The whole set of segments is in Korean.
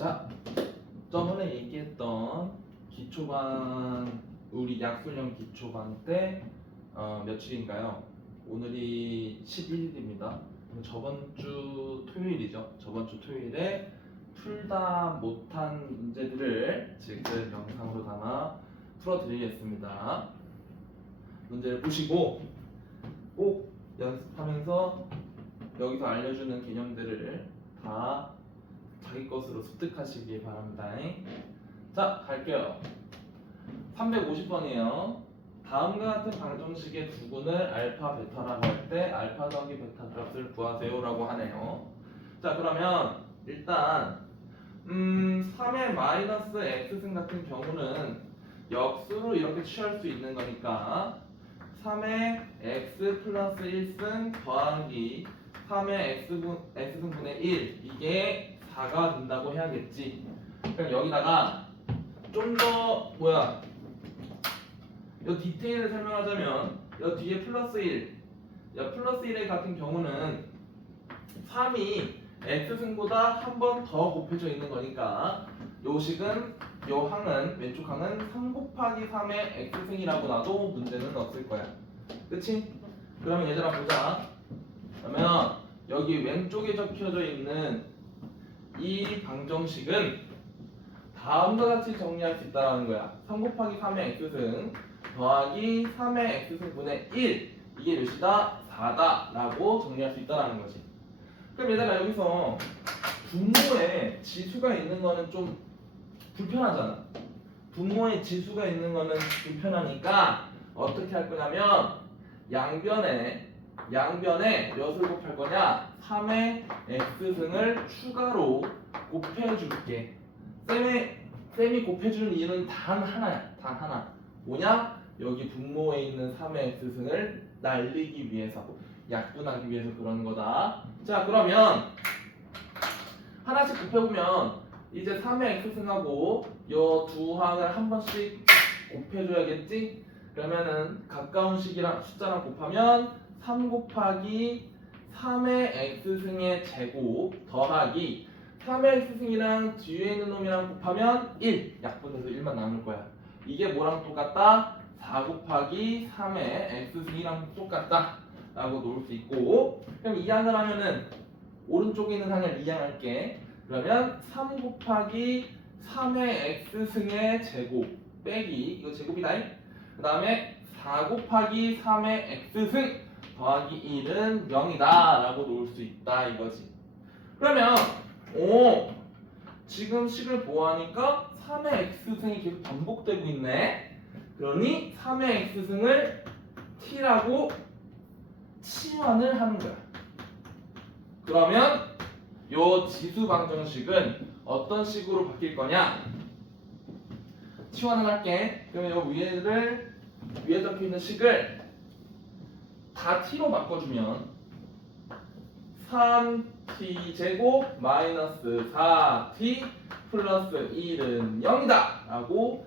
자, 저번에 얘기했던 기초반 우리 약술형 기초반 때 며칠인가요? 오늘이 11일입니다. 저번 주 토요일이죠. 저번 주 토요일에 풀다 못한 문제들을 지금 영상으로 담아 풀어드리겠습니다. 문제를 보시고 꼭 연습하면서 여기서 알려주는 개념들을 다 자기 것으로 습득하시기 바랍니다. 자, 갈게요. 350번이에요. 다음과 같은 방정식의 두근을 알파, 베타라고 할 때 알파 더하기 베타 값을 구하세요 라고 하네요. 자, 그러면 일단 3의 마이너스 x승 같은 경우는 역수로 이렇게 취할 수 있는 거니까 3의 x 플러스 1승 더하기 3의 x승분의 1 이게 4가 된다고 해야겠지. 그럼 여기다가 좀 더 이 디테일을 설명하자면 이 뒤에 플러스 1 플러스 1의 같은 경우는 3이 x승보다 한 번 더 곱해져 있는 거니까 요 식은 요 항은 왼쪽 항은 3 곱하기 3의 x승이라고 놔도 문제는 없을 거야. 그치? 그러면 얘들아 보자. 그러면 여기 왼쪽에 적혀져 있는 이 방정식은 다음과 같이 정리할 수 있다는 거야. 3 곱하기 3의 x승 더하기 3의 x승분의 1 이게 몇이다? 4다 라고 정리할 수 있다는 거지. 그럼 얘들아 여기서 분모에 지수가 있는 거는 좀 불편하잖아. 분모에 지수가 있는 거는 불편하니까 어떻게 할 거냐면 양변에 몇을 곱할 거냐? 3의 x승을 추가로 곱해줄게. 쌤이 곱해주는 이유는 단 하나야. 단 하나. 뭐냐? 여기 분모에 있는 3의 x승을 날리기 위해서, 약분하기 위해서 그러는 거다. 자, 그러면 하나씩 곱해보면 이제 3의 x승하고 요 두 항을 한 번씩 곱해줘야겠지? 그러면은 가까운 식이랑 숫자랑 곱하면 3 곱하기 3의 x승의 제곱 더하기 3의 x승이랑 뒤에 있는 놈이랑 곱하면 1 약분해서 1만 남을 거야. 이게 뭐랑 똑같다? 4 곱하기 3의 x승이랑 똑같다 라고 놓을 수 있고, 그럼 이항을 하면은 오른쪽에 있는 항을 이항할게. 그러면 3 곱하기 3의 x승의 제곱 빼기 이거 제곱이다. 그 다음에 4 곱하기 3의 x승 더하기 1은 0이다 라고 놓을 수 있다 이거지. 그러면 지금 식을 보아하니까 3의 x승이 계속 반복되고 있네. 그러니 3의 x승을 t라고 치환을 하는 거야. 그러면 요 지수 방정식은 어떤 식으로 바뀔 거냐? 치환을 할게. 그러면 요 위에 적혀 있는 식을 다 t로 바꿔주면 3t 제곱 마이너스 4t 플러스 1은 0이다 라고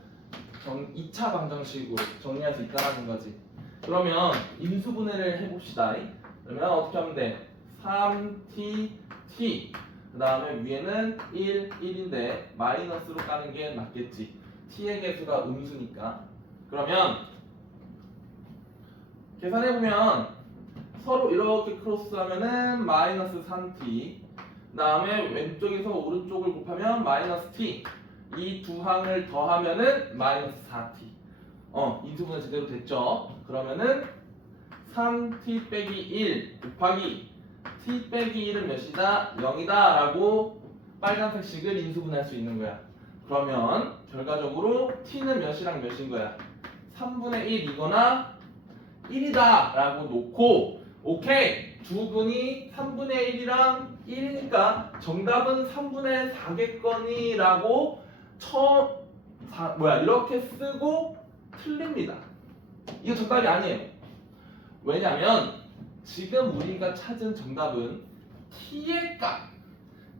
2차 방정식으로 정리할 수 있다는 거지. 그러면 인수분해를 해봅시다. 그러면 어떻게 하면 돼? 3t t 그 다음에 위에는 1, 1인데 마이너스로 까는 게 맞겠지. t의 개수가 음수니까. 그러면 계산해보면 서로 이렇게 크로스하면은 마이너스 3t 그 다음에 왼쪽에서 오른쪽을 곱하면 마이너스 t 이 두 항을 더하면은 마이너스 4t 인수분해 제대로 됐죠? 그러면은 3t 빼기 1 곱하기 t 빼기 1은 몇이다? 0이다 라고 빨간색 식을 인수분해할 수 있는 거야. 그러면 결과적으로 t는 몇이랑 몇인 거야? 3분의 1이거나 1이다 라고 놓고 오케이! 두 분이 3분의 1이랑 1이니까 정답은 3분의 4겠거니 라고 이렇게 쓰고 틀립니다. 이거 정답이 아니에요. 왜냐면 지금 우리가 찾은 정답은 t의 값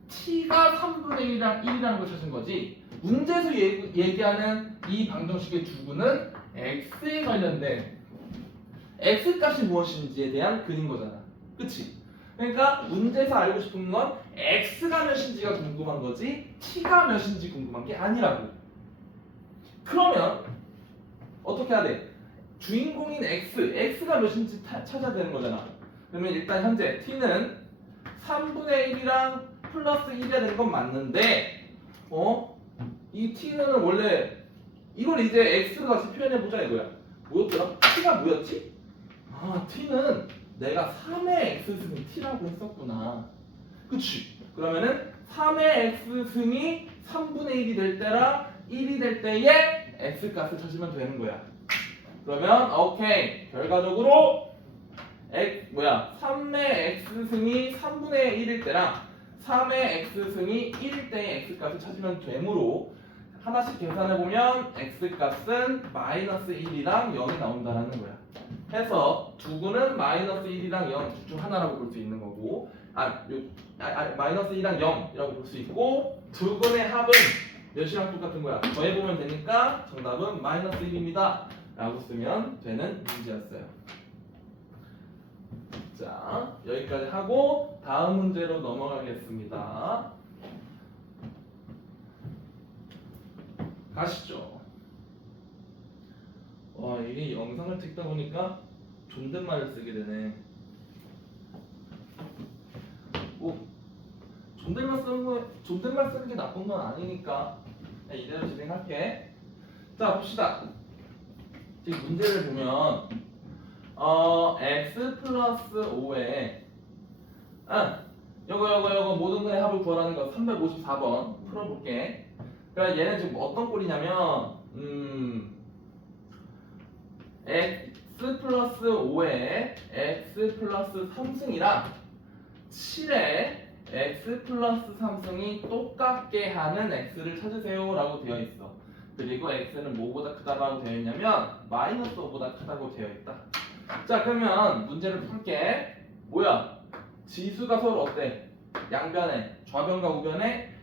t가 3분의 1이랑 1이라는 걸 찾은 거지. 문제에서 얘기하는 이 방정식의 두근은 x에 관련된 x 값이 무엇인지에 대한 그린 거잖아. 그치? 그러니까 문제에서 알고 싶은 건 x가 몇인지가 궁금한 거지 t가 몇인지 궁금한 게 아니라고. 그러면 어떻게 해야 돼? 주인공인 x가 몇인지 찾아야 되는 거잖아. 그러면 일단 현재 t는 3분의 1이랑 플러스 1이야 되는 건 맞는데 이 t는 원래 이걸 이제 x로 다시 표현해보자 이거야. 뭐였더라? t가 뭐였지? 아 t는 내가 3의 x승이 t라고 했었구나. 그치? 그러면은 3의 x승이 3분의 1이 될 때랑 1이 될 때에 x값을 찾으면 되는 거야. 그러면 오케이 결과적으로 3의 x승이 3분의 1일 때랑 3의 x승이 1일 때의 x값을 찾으면 되므로 하나씩 계산해보면 x값은 마이너스 1이랑 0이 나온다는 거야. 해서 두근은 마이너스 1이랑 0 둘 중 하나라고 볼 수 있는 거고 마이너스 1이랑 0이라고 볼 수 있고 두근의 합은 몇이랑 똑같은 거야. 더해보면 되니까 정답은 마이너스 1입니다 라고 쓰면 되는 문제였어요. 자 여기까지 하고 다음 문제로 넘어가겠습니다. 가시죠. 와 이게 영상을 찍다 보니까 존댓말을 쓰게 되네. 뭐 존댓말 쓰는 게 나쁜 건 아니니까 그냥 이대로 진행할게. 자 봅시다. 지금 문제를 보면 x 플러스 5에 요거 모든 근의 합을 구하라는 거 354번 풀어볼게. 그러니까 얘는 지금 어떤 꼴이냐면 x 플러스 5에 x 플러스 3승이랑 7에 x 플러스 3승이 똑같게 하는 x를 찾으세요 라고 되어 있어. 그리고 x는 뭐보다 크다라고 되어 있냐면 마이너스 5보다 크다고 되어 있다. 자 그러면 문제를 풀게. 뭐야 지수가 서로 어때? 양변에 좌변과 우변에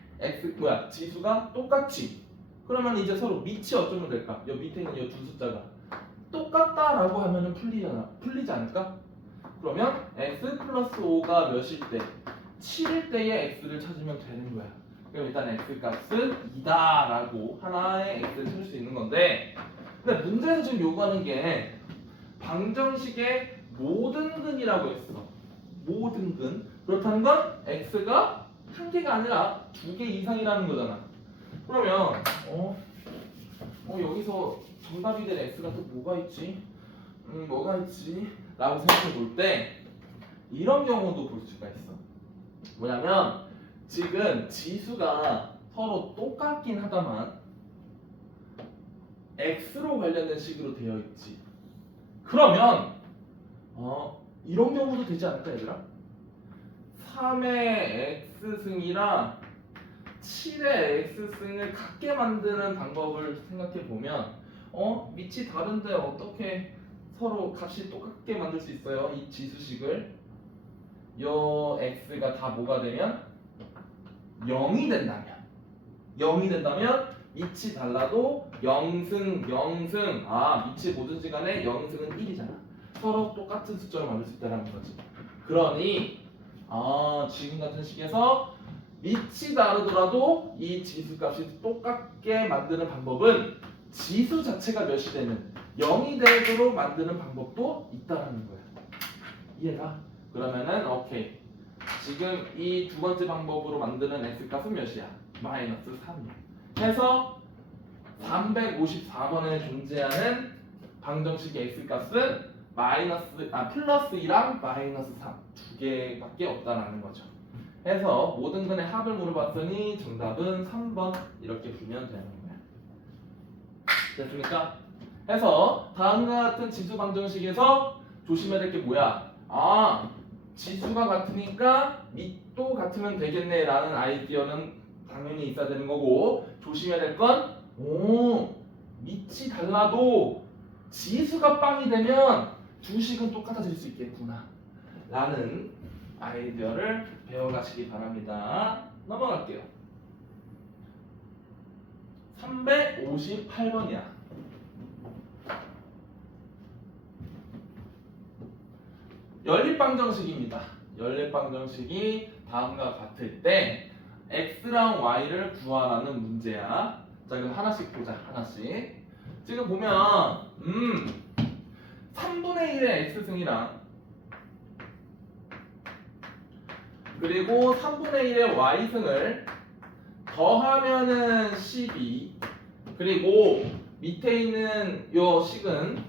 지수가 똑같지. 그러면 이제 서로 밑이 어쩌면 될까? 여 밑에 있는 이 두 숫자가 똑같다라고 하면은 풀리지 않을까? 그러면 x 플러스 5가 몇일 때? 7일 때의 x를 찾으면 되는 거야. 그럼 일단 x값은 2다라고 하나의 x를 찾을 수 있는 건데, 근데 문제에서 지금 요구하는 게 방정식의 모든 근이라고 했어. 모든 근. 그렇다는 건 x가 한 개가 아니라 두 개 이상이라는 거잖아. 그러면 여기서 정답이 될 x가 또 뭐가 있지? 뭐가 있지? 라고 생각해 볼 때 이런 경우도 볼 수가 있어. 뭐냐면 지금 지수가 서로 똑같긴 하다만 x로 관련된 식으로 되어 있지. 그러면 이런 경우도 되지 않을까 얘들아? 3의 x승이랑 7의 x승을 같게 만드는 방법을 생각해 보면 밑이 다른데 어떻게 서로 값이 똑같게 만들 수 있어요? 이 지수식을 요 x가 다 뭐가 되면 0이 된다면 밑이 달라도 0승 밑이 뭐든지 간에 0승은 1이잖아. 서로 똑같은 숫자로 만들 수 있다는 거지. 그러니 지금 같은 식에서 밑이 다르더라도 이 지수값이 똑같게 만드는 방법은 지수 자체가 몇이 되는 0이 되도록 만드는 방법도 있다는 거야. 이해가? 그러면은 오케이. 지금 이 두 번째 방법으로 만드는 x값은 몇이야? 마이너스 3이야. 해서 354번에 존재하는 방정식의 x값은 플러스 2랑 마이너스 3 두 개밖에 없다라는 거죠. 해서 모든 근의 합을 물어봤더니 정답은 3번 이렇게 풀면 되는 거야. 됐습니까? 해서 다음과 같은 지수 방정식에서 조심해야 될 게 뭐야? 지수가 같으니까 밑도 같으면 되겠네 라는 아이디어는 당연히 있어야 되는 거고, 조심해야 될 건 밑이 달라도 지수가 빵이 되면 두 식은 똑같아질 수 있겠구나 라는 아이디어를 배워가시기 바랍니다. 넘어갈게요. 358번이야. 연립방정식입니다. 연립방정식이 다음과 같을 때 x랑 y를 구하라는 문제야. 자, 그럼 하나씩 보자. 하나씩. 지금 보면 3분의 1의 x승이랑 그리고 3분의 1의 y승을 더하면은 12 그리고 밑에 있는 요 식은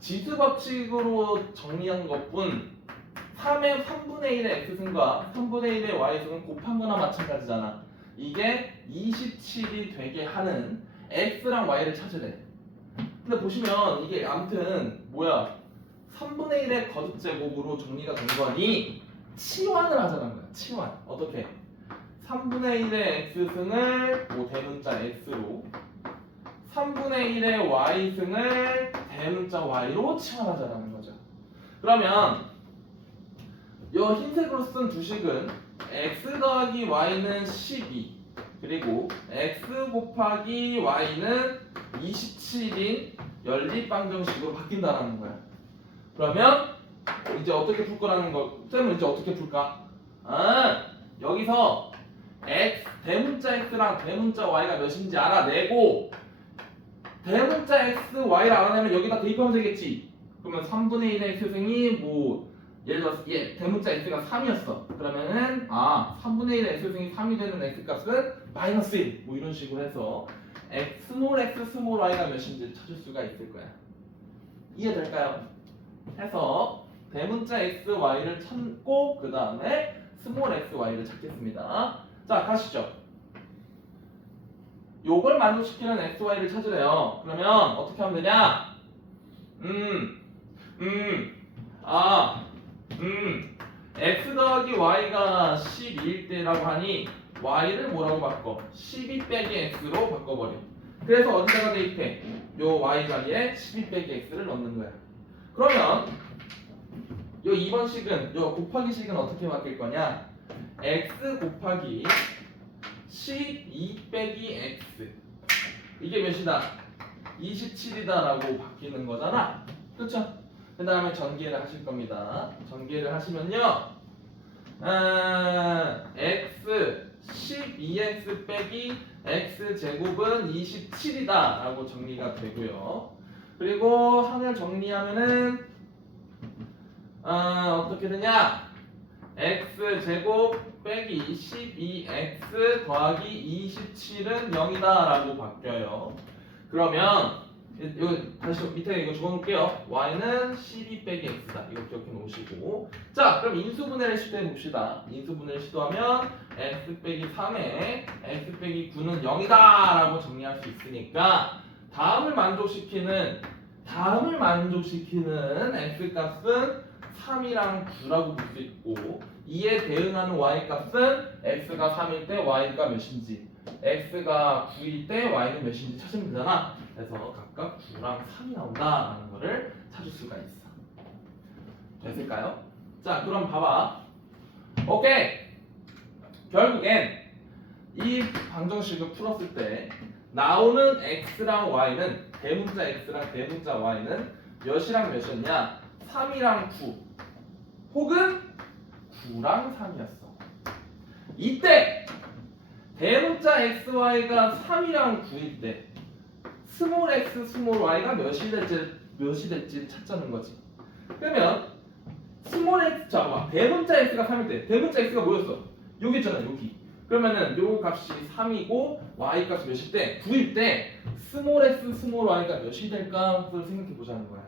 지수법칙으로 정리한 것뿐 3의 3분의 1의 x승과 3분의 1의 y승은 곱한 거나 마찬가지잖아. 이게 27이 되게 하는 x랑 y를 찾으래. 근데 보시면 이게 아무튼 뭐야 3분의 1의 거듭제곱으로 정리가 된 거니 치환을 하자는 거야. 치환. 어떻게? 3분의 1의 x승을 뭐 대문자 x로 3분의 1의 y승을 대문자 y로 치환하자는 거죠. 그러면 이 흰색으로 쓴 두 식은 x 더하기 y는 12 그리고 x 곱하기 y는 27인 연립방정식으로 바뀐다는 거야. 그러면 이제 어떻게 풀 거라는 거 쌤은 이제 어떻게 풀까? 여기서 x 대문자 x랑 대문자 y가 몇인지 알아내고 대문자 x, y를 알아내면 여기다 대입하면 되겠지. 그러면 3분의 1의 x승이 뭐 예를 들어서 대문자 x가 3이었어. 그러면은 3분의 1의 x승이 3이 되는 x값은 마이너스 1. 뭐 이런 식으로 해서 스몰 x, 스몰 y가 몇인지 찾을 수가 있을 거야. 이해될까요? 해서 대문자 x, y를 찾고 그 다음에 스몰 x, y를 찾겠습니다. 자, 가시죠. 요걸 만족시키는 x, y를 찾으래요. 그러면 어떻게 하면 되냐? x 더하기 y가 12일 때라고 하니 y를 뭐라고 바꿔? 12 빼기 x로 바꿔버려. 그래서 어디다가 대입해? 요 y 자리에 12 빼기 x를 넣는 거야. 그러면 요 2번 식은 요 곱하기 식은 어떻게 바뀔 거냐? x 곱하기 12 빼기 x 이게 몇이다? 27이다 라고 바뀌는 거잖아. 그쵸? 그 다음에 전개를 하실 겁니다. 전개를 하시면요 x 12x 빼기 x제곱은 27이다 라고 정리가 되고요. 그리고 항을 정리하면은 어떻게 되냐? x제곱 빼기 12x 더하기 27은 0이다 라고 바뀌어요. 그러면 이거 다시 밑에 이거 적어놓을게요. y는 12 빼기 x다. 이거 기억해 놓으시고. 자, 그럼 인수분해를 시도해 봅시다. 인수분해를 시도하면 x 빼기 3에 x 빼기 9는 0이다 라고 정리할 수 있으니까 다음을 만족시키는 x값은 3이랑 9라고 볼 수 있고 이에 대응하는 y값은 x가 3일 때 y가 몇인지 x가 9일 때 y는 몇인지 찾으면 되잖아. 그래서 각각 9랑 3이 나온다라는 거를 찾을 수가 있어. 됐을까요? 자, 그럼 봐봐. 오케이. 결국엔 이 방정식을 풀었을 때 나오는 x랑 y는 대문자 x랑 대문자 y는 몇이랑 몇이었냐? 3이랑 9 혹은 9랑 3이었어. 이때 대문자 xy가 3이랑 9일 때 스몰 x, 스몰 y가 몇이 될지 찾자는 거지. 그러면 스몰 x, 잠깐만, 대문자 x가 3일 때 대문자 x가 뭐였어? 여기 있잖아, 여기. 그러면은 요 값이 3이고 y 값이 몇일 때? 9일 때 스몰 x, 스몰 y가 몇이 될까를 생각해 보자는 거야.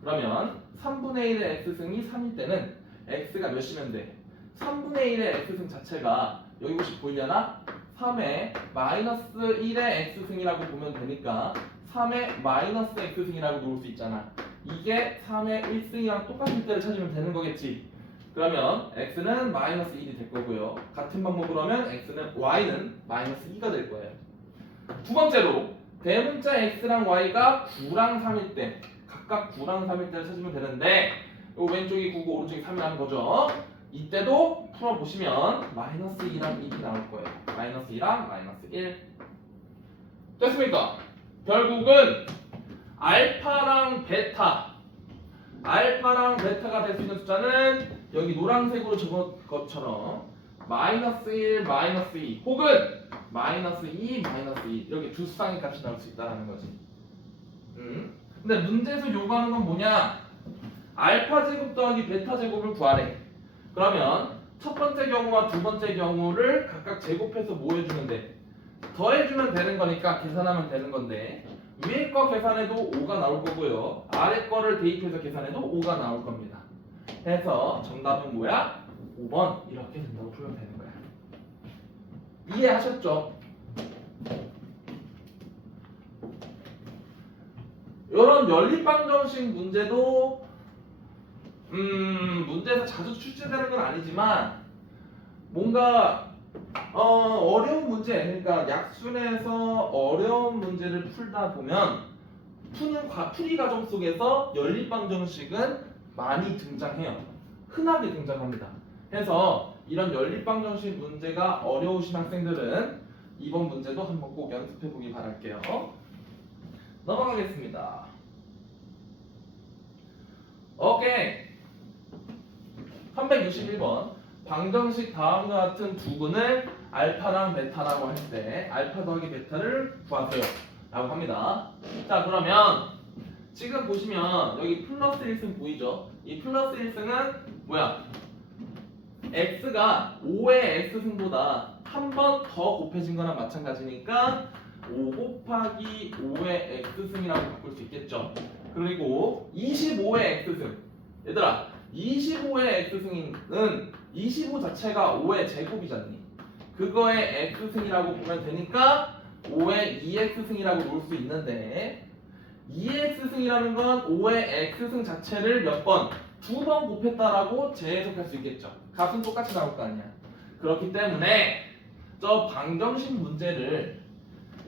그러면 3분의 1의 x승이 3일 때는 x가 몇이면 돼? 3분의 1의 x승 자체가 여기 혹시 보이려나? 3의 마이너스 1의 x승이라고 보면 되니까 3의 마이너스 x승이라고 놓을 수 있잖아. 이게 3의 1승이랑 똑같을 때를 찾으면 되는 거겠지. 그러면 x는 마이너스 1이 될 거고요. 같은 방법으로 하면 y는 마이너스 2가 될 거예요. 두 번째로 대문자 x랑 y가 9랑 3일 때 각각 9랑 3일 때를 찾으면 되는데 요 왼쪽이 9고 오른쪽이 3이라는 거죠. 이때도 풀어보시면 마이너스 2랑 1이 나올 거예요. 마이너스 2랑 마이너스 1 됐습니까? 결국은 알파랑 베타가 될 수 있는 숫자는 여기 노란색으로 적은 것처럼 마이너스 1, 마이너스 2 혹은 마이너스 2, 마이너스 2 이렇게 두 쌍의 값이 나올 수 있다는 거지. 근데 문제에서 요구하는 건 뭐냐? 알파 제곱 더하기 베타 제곱을 구하래. 그러면 첫 번째 경우와 두 번째 경우를 각각 제곱해서 뭐 해주면 돼? 더해주면 되는 거니까 계산하면 되는 건데 위에 거 계산해도 5가 나올 거고요. 아래 거를 대입해서 계산해도 5가 나올 겁니다. 해서 정답은 뭐야? 5번 이렇게 된다고 풀면 되는 거야. 이해하셨죠? 이런 연립방정식 문제도 문제에서 자주 출제되는 건 아니지만 뭔가 어려운 문제, 그러니까 약순에서 어려운 문제를 풀다 보면 풀이 과정 속에서 연립방정식은 많이 등장해요. 흔하게 등장합니다. 해서 이런 연립방정식 문제가 어려우신 학생들은 이번 문제도 한번 꼭 연습해 보길 바랄게요. 넘어가겠습니다. 오케이. 361번. 방정식 다음과 같은 두 근을 알파랑 베타라고 할 때 알파 더하기 베타를 구하세요 라고 합니다. 자, 그러면 지금 보시면 여기 플러스 1승 보이죠? 이 플러스 1승은 뭐야? x가 5의 x승보다 한 번 더 곱해진 거랑 마찬가지니까 5 곱하기 5의 x승이라고 바꿀 수 있겠죠. 그리고 25의 x승, 얘들아 25의 x승은 25 자체가 5의 제곱이잖니. 그거의 x승이라고 보면 되니까 5의 2x승이라고 놓을 수 있는데 2x승이라는 건 5의 x승 자체를 몇 번? 2번 곱했다라고 재해석할 수 있겠죠. 값은 똑같이 나올 거 아니야. 그렇기 때문에 저 방정식 문제를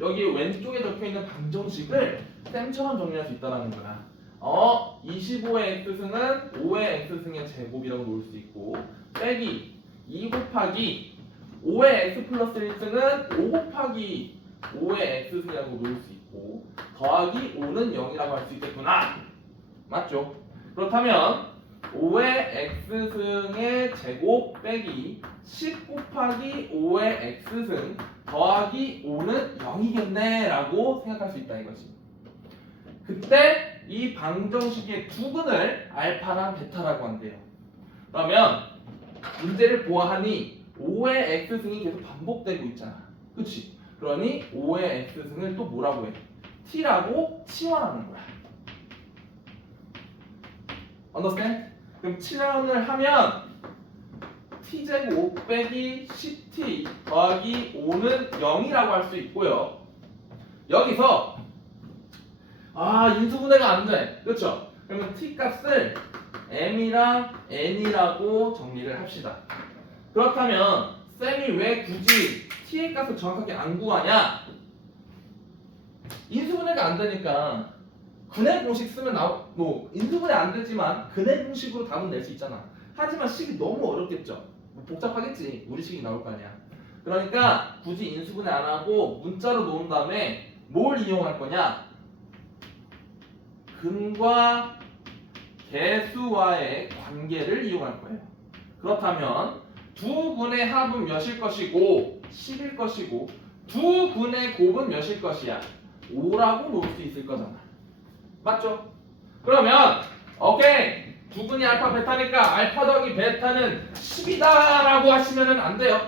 여기 왼쪽에 적혀있는 방정식을 쌤처럼 정리할 수 있다는 거야. 25의 x승은 5의 x승의 제곱이라고 놓을 수 있고 빼기 2 곱하기 5의 x 플러스 1승은 5 곱하기 5의 x승이라고 놓을 수 있고 더하기 5는 0이라고 할 수 있겠구나. 맞죠? 그렇다면 5의 x승의 제곱 빼기 10 곱하기 5의 x승 더하기 5는 0이겠네 라고 생각할 수 있다 이거지. 그때 이 방정식의 두 근을 알파랑 베타라고 한대요. 그러면 문제를 보아하니 5의 x승이 계속 반복되고 있잖아. 그치? 그러니 5의 x승을 또 뭐라고 해? t라고 치환하는 거야. understand? 그럼 치환을 하면 t제곱 빼기 10t 더하기 5는 0이라고 할 수 있고요. 여기서 인수분해가 안 돼. 그렇죠? 그러면 t 값을 m이랑 n이라고 정리를 합시다. 그렇다면 쌤이 왜 굳이 t의 값을 정확하게 안 구하냐? 인수분해가 안 되니까 근해 공식 쓰면 인수분해 안 되지만 근해 공식으로 답은 낼 수 있잖아. 하지만 식이 너무 어렵겠죠? 복잡하겠지. 우리 식이 나올 거 아니야. 그러니까 굳이 인수분해 안 하고 문자로 놓은 다음에 뭘 이용할 거냐? 근과 개수와의 관계를 이용할 거예요. 그렇다면 두 근의 합은 몇일 것이고 10일 것이고 두 근의 곱은 몇일 것이야? 5라고 놓을 수 있을 거잖아. 맞죠? 그러면 오케이 두 근이 알파 베타니까 알파 더하기 베타는 10이다 라고 하시면 안 돼요.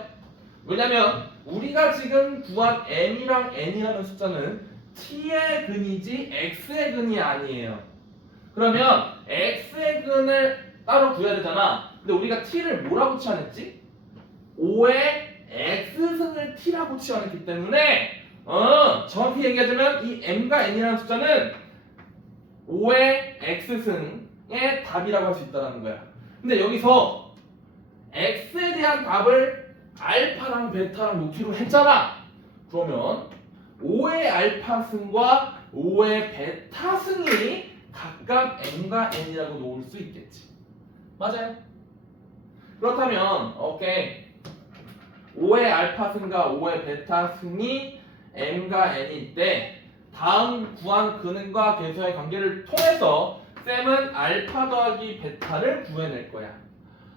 왜냐면 우리가 지금 구한 m이랑 n이라는 숫자는 t의 근이지 x의 근이 아니에요. 그러면 x의 근을 따로 구해야 되잖아. 근데 우리가 t를 뭐라고 치환했지? 5의 x승을 t라고 치환했기 때문에 정확히 얘기하자면 이 m과 n이라는 숫자는 5의 x승의 답이라고 할 수 있다는 거야. 근데 여기서 x에 대한 답을 알파랑 베타랑 놓기로 했잖아. 그러면 5의 알파승과 5의 베타승이 각각 m과 n이라고 놓을 수 있겠지. 맞아요? 그렇다면 오케이 5의 알파승과 5의 베타승이 m과 n일 때 다음 구한 근과 개수의 관계를 통해서 쌤은 알파 더하기 베타를 구해낼 거야.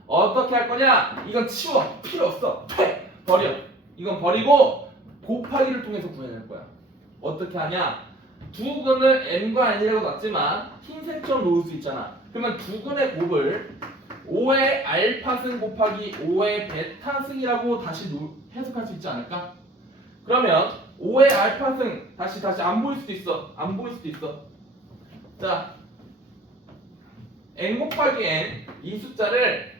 어떻게 할 거냐? 이건 치워. 필요 없어. 버려. 이건 버리고 곱하기를 통해서 구해낼 거야. 어떻게 하냐? 두근을 n과 n이라고 놨지만 흰색처럼 놓을 수 있잖아. 그러면 두근의 곱을 5의 알파승 곱하기 5의 베타승이라고 다시 해석할 수 있지 않을까? 그러면 5의 알파승 다시 안 보일 수도 있어. 안 보일 수도 있어. 자, n 곱하기 n 이 숫자를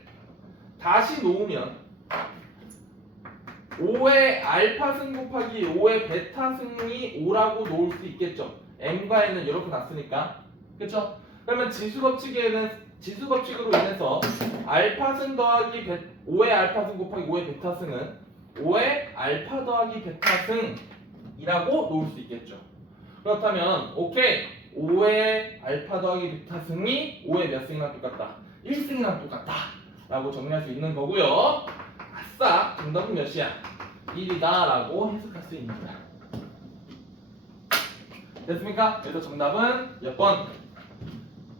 다시 놓으면 5의 알파승 곱하기 5의 베타승이 5라고 놓을 수 있겠죠. n과 n은 이렇게 놨으니까. 그쵸? 그러면 지수 법칙으로 인해서 알파승 더하기 5의 알파승 곱하기 5의 베타승은 5의 알파 더하기 베타승이라고 놓을 수 있겠죠. 그렇다면 오케이. 5의 알파 더하기 베타승이 5의 몇 승이랑 똑같다? 1승이랑 똑같다 라고 정리할 수 있는 거고요. 아싸! 정답은 몇이야? 1이다 라고 해석할 수 있는 거야. 됐습니까? 그래서 정답은 몇 번?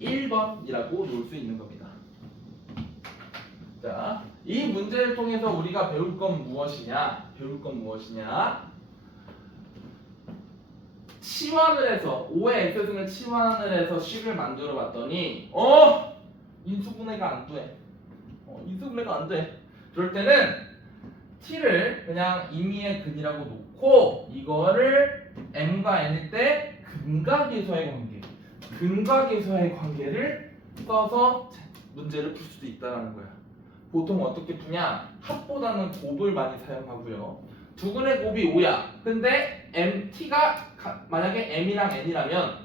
1번이라고 놓을 수 있는 겁니다. 자, 이 문제를 통해서 우리가 배울 건 무엇이냐? 치환을 해서 5의 x승을 치환을 해서 식을 만들어 봤더니 인수분해가 안 돼. 인수분해가 안 돼. 그럴 때는 t를 그냥 임의의 근이라고 놓고 이거를 m과 n일 때 근각에서의 관계를 써서 문제를 풀 수도 있다는 거야. 보통 어떻게 푸냐? 합보다는 곱을 많이 사용하고요. 두근의 곱이 5야. 근데 t가 만약에 m이랑 n이라면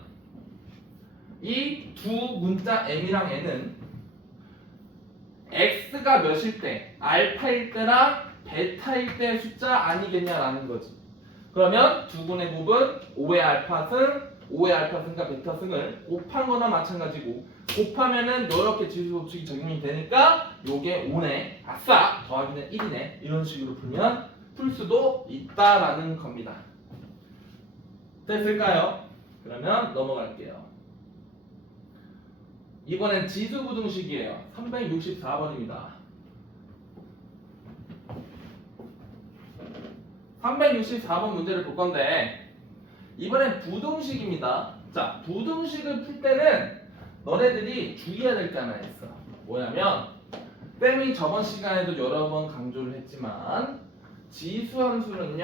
이 두 문자 m이랑 n은 x가 몇일 때, 알파일 때랑 베타일 때 숫자 아니겠냐라는 거지. 그러면 두근의 곱은 5의 알파승과 베타승을 곱한 거나 마찬가지고, 곱하면은 이렇게 지수 법칙이 적용이 되니까 요게 5네. 아싸! 더하기는 1이네. 이런 식으로 풀 수도 있다라는 겁니다. 됐을까요? 그러면 넘어갈게요. 이번엔 지수부등식이에요. 364번입니다. 364번 문제를 볼 건데 이번엔 부등식입니다. 자, 부등식을 풀 때는 너네들이 주의해야 될 게 하나 있어. 뭐냐면 쌤이 저번 시간에도 여러 번 강조를 했지만 지수함수는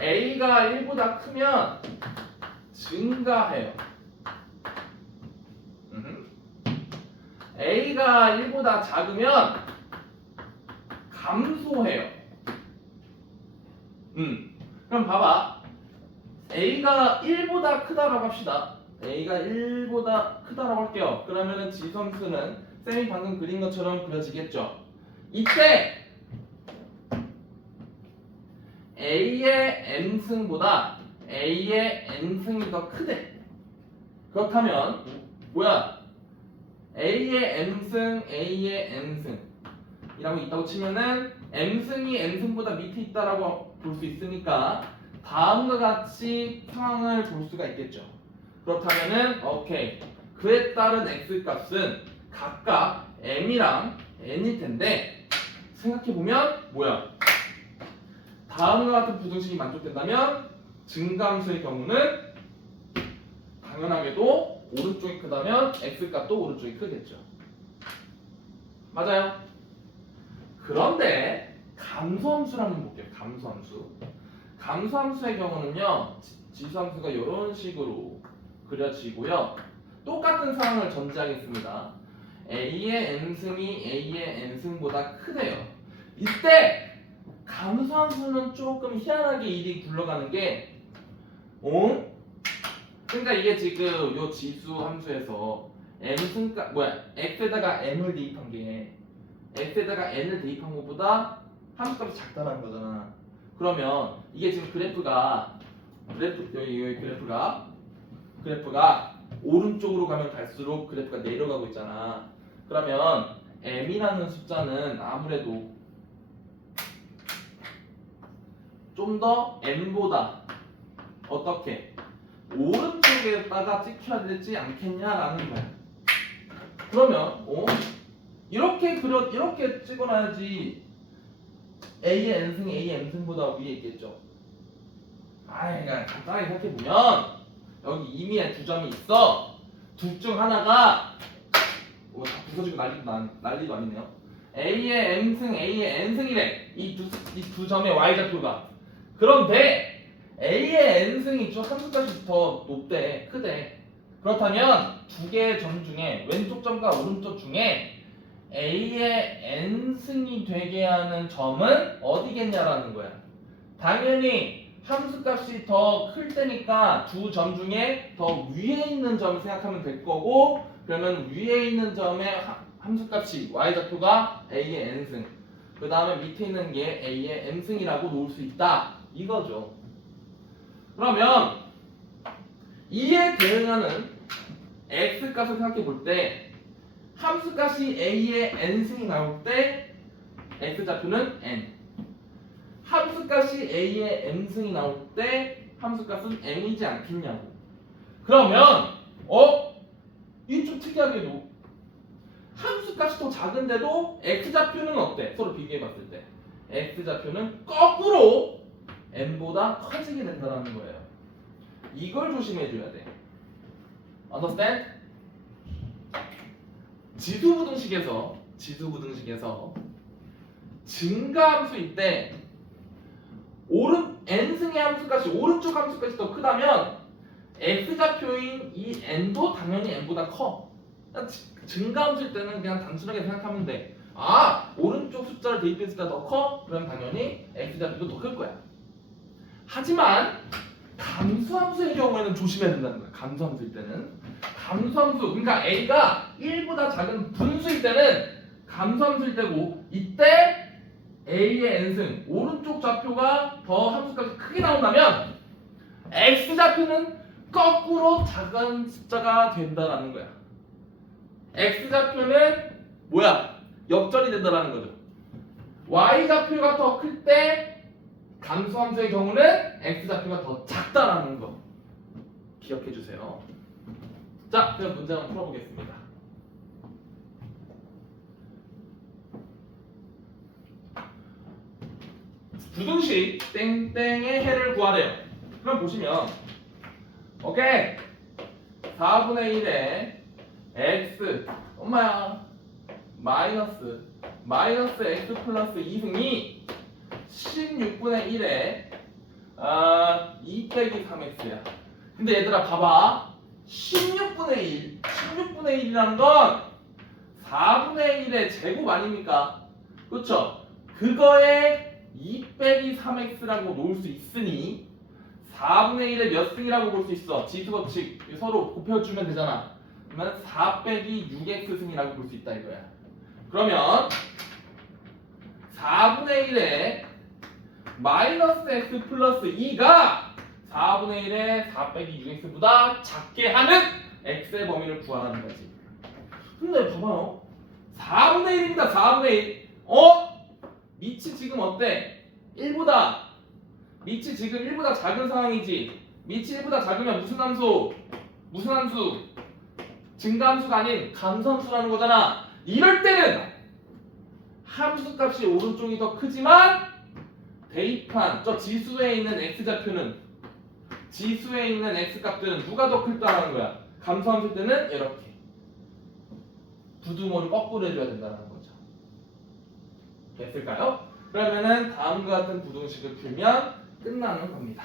a가 1보다 크면 증가해요. a가 1보다 작으면 감소해요. 그럼 봐봐. a가 1보다 크다라고 합시다. a가 1보다 크다라고 할게요. 그러면은 지수함수는 쌤이 방금 그린 것처럼 그려지겠죠. 이때 a의 m승보다 a의 n승이 더 크대. 그렇다면 뭐야? a의 m승, a의 n승이라고 있다고 치면은 m승이 n승보다 밑에 있다라고 볼 수 있으니까 다음과 같이 상황을 볼 수가 있겠죠. 그렇다면은 오케이. 그에 따른 x 값은 각각 m이랑 n일 텐데 생각해 보면 뭐야? 다음과 같은 부등식이 만족된다면 증가함수의 경우는 당연하게도 오른쪽이 크다면 x값도 오른쪽이 크겠죠. 맞아요. 그런데 감소함수를 한번 볼게요. 감소함수의 경우는요, 지수함수가 이런 식으로 그려지고요. 똑같은 상황을 전제하겠습니다. a의 n승이 a의 n승보다 크대요. 이때 감소함수는 조금 희한하게 일이 굴러가는 게 그러니까 이게 지금 요 지수 함수에서 m승값 x에다가 m을 대입한 게 x에다가 n을 대입한 것보다 함수값이 작다라는 거잖아. 그러면 이게 지금 그래프가 오른쪽으로 가면 갈수록 그래프가 내려가고 있잖아. 그러면 m이라는 숫자는 아무래도 좀 더 n보다 어떻게 오른쪽에다가 찍혀야 되지 않겠냐라는 거야. 그러면 이렇게 찍어놔야지 A의 n승이 A의 m승보다 위에 있겠죠. 그냥 간단하게 생각해보면 여기 이미에 두 점이 있어. 둘 중 하나가 다 부서지고 난리도 아니네요. A의 m승, A의 n승이래. 이 두 점의 y좌표가. 그런데 A의 n승이 저 함수값이 더 높대, 크대. 그렇다면 두 개의 점 중에 왼쪽 점과 오른쪽 중에 A의 n승이 되게 하는 점은 어디겠냐라는 거야. 당연히 함수값이 더 클 때니까 두 점 중에 더 위에 있는 점 생각하면 될 거고, 그러면 위에 있는 점의 함수값이 y좌표가 A의 n승, 그 다음에 밑에 있는 게 A의 m승이라고 놓을 수 있다 이거죠. 그러면 이에 대응하는 x값을 생각해 볼 때 함수값이 A의 n승이 나올 때 x좌표는 n, 함수값이 A의 m승이 나올 때 함수값은 m이지 않겠냐고. 그러면 이 좀 특이하게도 함수값이 더 작은데도 x좌표는 어때? 서로 비교해봤을 때 x좌표는 거꾸로 n보다 커지게 된다는 거예요. 이걸 조심해줘야 돼. Understand? 지수부등식에서 증가함수일 때 n승의 함수값이 오른쪽 함수값이 더 크다면 x좌표인 이 n도 당연히 n보다 커. 증가함수일 때는 그냥 단순하게 생각하면 돼. 오른쪽 숫자를 대입했을 때 더 커? 그럼 당연히 x좌표도 더 클 거야. 하지만 감수함수의 경우에는 조심해야 된다는 거야. 감수함수일 때는 그러니까 a가 1보다 작은 분수일 때는 감수함수일 때고, 이때 a의 n승 오른쪽 좌표가 더 함수값이 크게 나온다면 x좌표는 거꾸로 작은 숫자가 된다라는 거야. x좌표는 역전이 된다라는 거죠. y좌표가 더 클 때 감수함수의 경우는 x좌표가 더 작다라는 거 기억해 주세요. 자, 그럼 문제 한번 풀어보겠습니다. 부등식 땡땡의 해를 구하래요. 그럼 보시면 오케이 4분의 1에 x 마이너스 x 플러스 2승이 16분의 1에 2 빼기 3x야. 근데 얘들아 봐봐, 16분의 1이라는 건 4분의 1의 제곱 아닙니까? 그쵸? 그거에 2 빼기 3x라고 놓을 수 있으니 4분의 1의 몇 승이라고 볼 수 있어? 지수법칙 서로 곱해주면 되잖아. 그러면 4 빼기 6x 승이라고 볼 수 있다 이거야. 그러면 4분의 1에 마이너스 x 플러스 2가 4분의 1에 4 빼기 6x보다 작게 하는 x의 범위를 구하라는 거지. 근데 봐봐요, 4분의 1입니다. 4분의 1. 밑이 지금 어때? 1보다 밑이 지금 1보다 작은 상황이지. 밑이 1보다 작으면 무슨 함수? 증가함수가 아닌 감소함수라는 거잖아. 이럴 때는 함수값이 오른쪽이 더 크지만 대입한 저 지수에 있는 x좌표는, 지수에 있는 x값들은 누가 더 클다라는 거야. 감소함수 때는 이렇게 부등호를 거꾸로 해줘야 된다는 거죠. 됐을까요? 그러면은 다음과 같은 부등식을 풀면 끝나는 겁니다.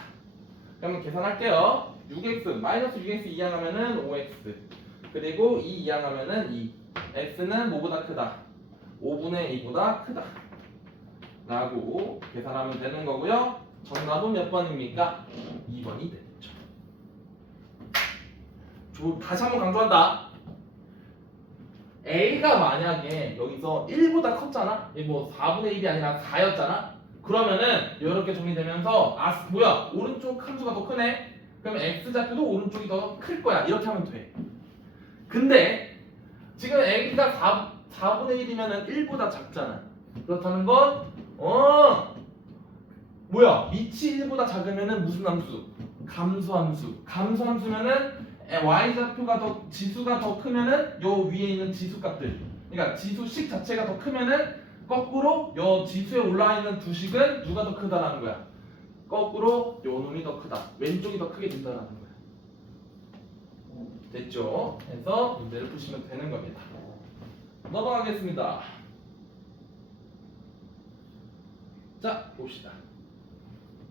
그러면 계산할게요. 6x 마이너스 6x 이항하면은 5x, 그리고 2 이항하면은 2. x는 뭐보다 크다? 5분의 2보다 크다 라고 계산하면 되는 거고요. 정답은 몇 번입니까? 2번이 되겠죠. 다시 한번 강조한다. A가 만약에 여기서 1보다 컸잖아? 뭐 4분의 1이 아니라 4였잖아? 그러면은 이렇게 정리되면서 오른쪽 함수가 더 크네? 그러면 x좌표도 오른쪽이 더 클 거야. 이렇게 하면 돼. 근데 지금 A가 4분의 1이면은 1보다 작잖아. 그렇다는 건 밑이 1보다 작으면은 무슨 함수? 감소함수. 감소함수면은 y좌표가 더 지수가 더 크면은 요 위에 있는 지수값들, 그러니까 지수식 자체가 더 크면은 거꾸로 요 지수에 올라와 있는 두 식은 누가 더 크다라는 거야. 거꾸로 요 놈이 더 크다. 왼쪽이 더 크게 된다라는 거야. 됐죠? 해서 문제를 푸시면 되는 겁니다. 넘어가겠습니다. 자, 봅시다.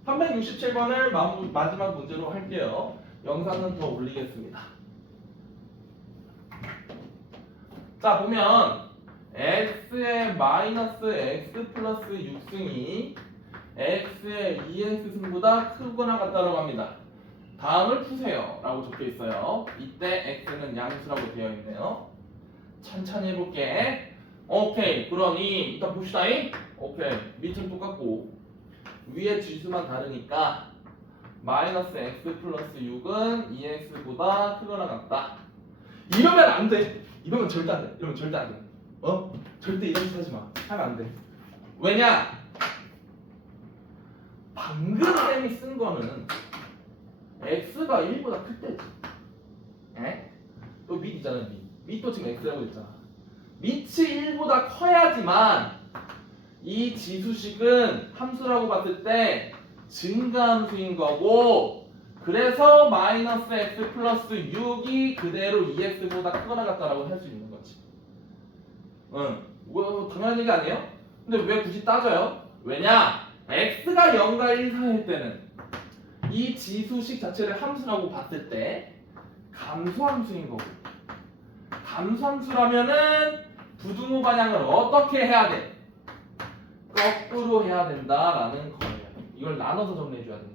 367번을 마지막 문제로 할게요. 영상은 더 올리겠습니다. 자, 보면 x의 마이너스 x 플러스 6승이 x의 2x승보다 크거나 같다고 합니다. 다음을 푸세요 라고 적혀 있어요. 이때 x는 양수라고 되어 있네요. 천천히 해볼게. 오케이, 그러니 일단 봅시다잉. 오케이, 밑은 똑같고 위에 지수만 다르니까 마이너스 x 플러스 6은 2x보다 크거나 같다. 이러면 안 돼. 이러면 절대 안 돼. 이러면 절대 안 돼. 절대 이런 짓 하지 마. 하면 안 돼. 왜냐? 방금 쌤이 쓴 거는 x가 1보다 클 때지. 에? 또 밑 있잖아, 밑. 밑도 지금 x라고 했잖아. 밑이 1보다 커야지만 이 지수식은 함수라고 봤을 때 증가함수인 거고, 그래서 마이너스 x 플러스 6이 그대로 2x보다 크거나 같다라고 할 수 있는 거지. 뭐 당연한 얘기 아니에요? 근데 왜 굳이 따져요? 왜냐? x가 0과 1 사이일 때는 이 지수식 자체를 함수라고 봤을 때 감소함수인 거고, 감소함수라면은 부등호 반향을 어떻게 해야 돼? 거꾸로 해야 된다라는 거예요. 이걸 나눠서 정리해줘야 돼요.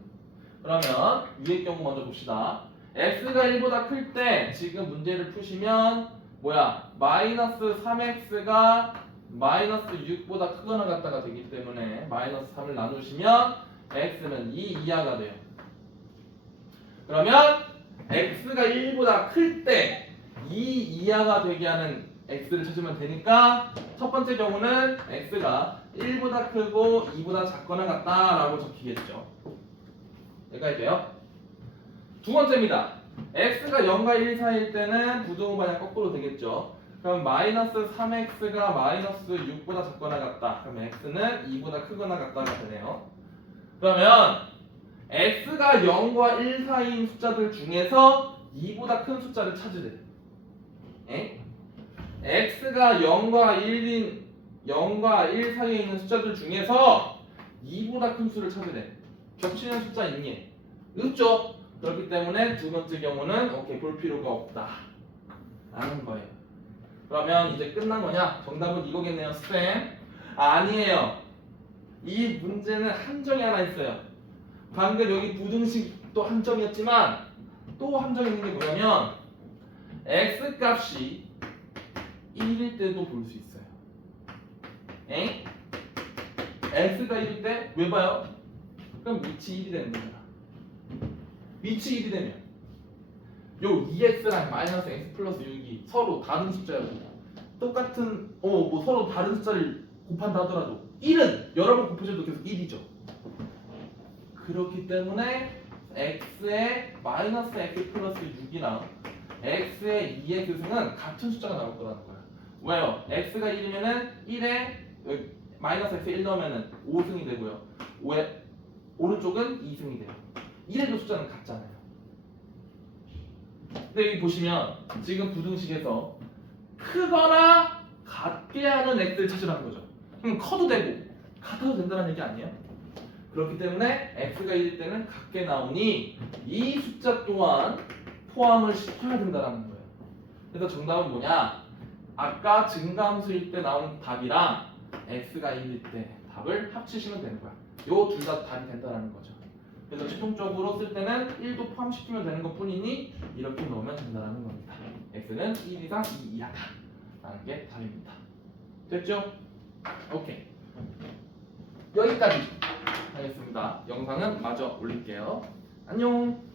그러면 위의 경우 먼저 봅시다. x가 1보다 클 때 지금 문제를 푸시면 뭐야? 마이너스 3x가 마이너스 6보다 크거나 같다가 되기 때문에 마이너스 3을 나누시면 x는 2 이하가 돼요. 그러면 x가 1보다 클 때 2 이하가 되게 하는 x를 찾으면 되니까 첫 번째 경우는 x가 1보다 크고 2보다 작거나 같다라고 적히겠죠. 여기까지 돼요? 두 번째입니다. x가 0과 1 사이일 때는 부등호 반향 거꾸로 되겠죠. 그럼 마이너스 3x가 마이너스 6보다 작거나 같다. 그럼 x는 2보다 크거나 같다가 되네요. 그러면 x가 0과 1 사이인 숫자들 중에서 2보다 큰 숫자를 찾으래. x가 0과 1 사이에 있는 숫자들 중에서 2보다 큰 수를 찾으래. 겹치는 숫자 있니? 없죠? 그렇기 때문에 두 번째 경우는 오케이, 볼 필요가 없다 라는 거예요. 그러면 이제 끝난 거냐? 정답은 이거겠네요, 쌤. 아니에요. 이 문제는 함정이 하나 있어요. 방금 여기 부등식도 함정이었지만 또 함정이 있는 게 뭐냐면 x 값이 1일 때도 볼 수 있어요. x가 1일 때 왜 봐요? 그럼 밑이 1이 되는 거잖아. 밑이 1이 되면 요 2x랑 마이너스 x 플러스 6이 서로 다른 숫자였고 똑같은 뭐 서로 다른 숫자를 곱한다 하더라도 1은 여러 번 곱해줘도 계속 1이죠. 그렇기 때문에 x의 마이너스 x 플러스 6이랑 x의 2x승은 같은 숫자가 나올 거라는 거야. 왜요? x가 1이면은 1에 마이너스 x 1 넣으면은 5승이 되고요. 5에 오른쪽은 2승이 돼요. 1에도 숫자는 같잖아요. 근데 여기 보시면 지금 부등식에서 크거나 같게 하는 x를 찾으라는 거죠. 그럼 커도 되고 같아도 된다는 얘기 아니에요? 그렇기 때문에 x가 1일 때는 같게 나오니 이 숫자 또한 포함을 시켜야 된다는 거예요. 그래서 정답은 뭐냐? 아까 증가함수일 때 나온 답이랑 x가 1일 때 답을 합치시면 되는 거야. 요 둘 다 답이 된다는 거죠. 그래서 최종적으로 쓸 때는 1도 포함시키면 되는 것 뿐이니 이렇게 넣으면 된다는 겁니다. x는 1 이상 2 이하다 라는 게 답입니다. 됐죠? 오케이. 여기까지 하겠습니다. 영상은 마저 올릴게요. 안녕.